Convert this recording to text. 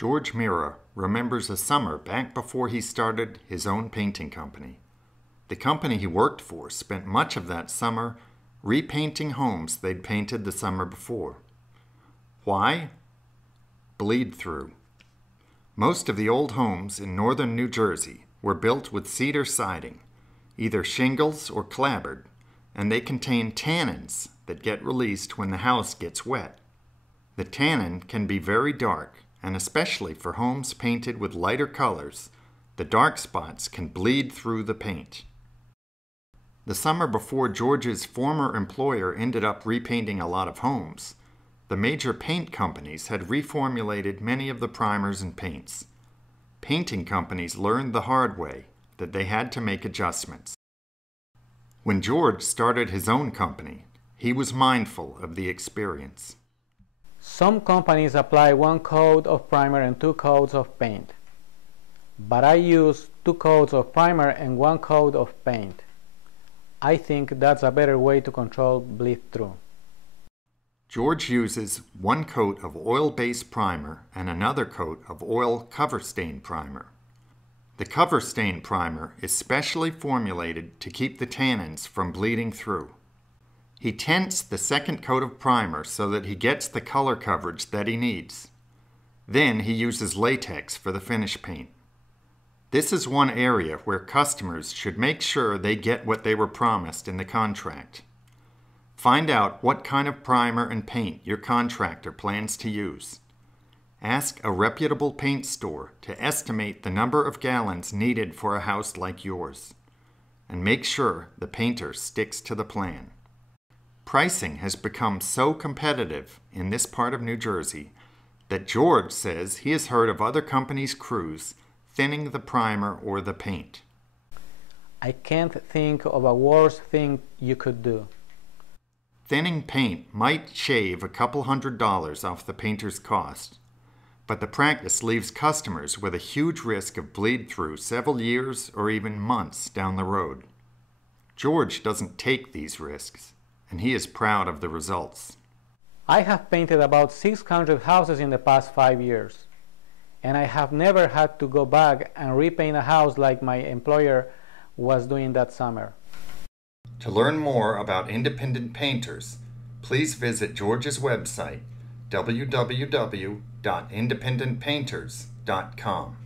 George Mira remembers a summer back before he started his own painting company. The company he worked for spent much of that summer repainting homes they'd painted the summer before. Why? Bleed through. Most of the old homes in northern New Jersey were built with cedar siding, either shingles or clapboard, and they contain tannins that get released when the house gets wet. The tannin can be very dark, and especially for homes painted with lighter colors, the dark spots can bleed through the paint. The summer before George's former employer ended up repainting a lot of homes, the major paint companies had reformulated many of the primers and paints. Painting companies learned the hard way that they had to make adjustments. When George started his own company, he was mindful of the experience. Some companies apply one coat of primer and 2 coats of paint, but I use 2 coats of primer and 1 coat of paint. I think that's a better way to control bleed-through. George uses 1 coat of oil-based primer and another coat of oil cover stain primer. The cover stain primer is specially formulated to keep the tannins from bleeding through. He tints the 2nd coat of primer so that he gets the color coverage that he needs. Then he uses latex for the finish paint. This is one area where customers should make sure they get what they were promised in the contract. Find out what kind of primer and paint your contractor plans to use. Ask a reputable paint store to estimate the number of gallons needed for a house like yours. And make sure the painter sticks to the plan. Pricing has become so competitive in this part of New Jersey that George says he has heard of other companies' crews thinning the primer or the paint. I can't think of a worse thing you could do. Thinning paint might shave a couple $100s off the painter's cost, but the practice leaves customers with a huge risk of bleed-through several years or even months down the road. George doesn't take these risks, and he is proud of the results. I have painted about 600 houses in the past 5 years, and I have never had to go back and repaint a house like my employer was doing that summer. To learn more about independent painters, please visit George's website, www.independentpainters.com.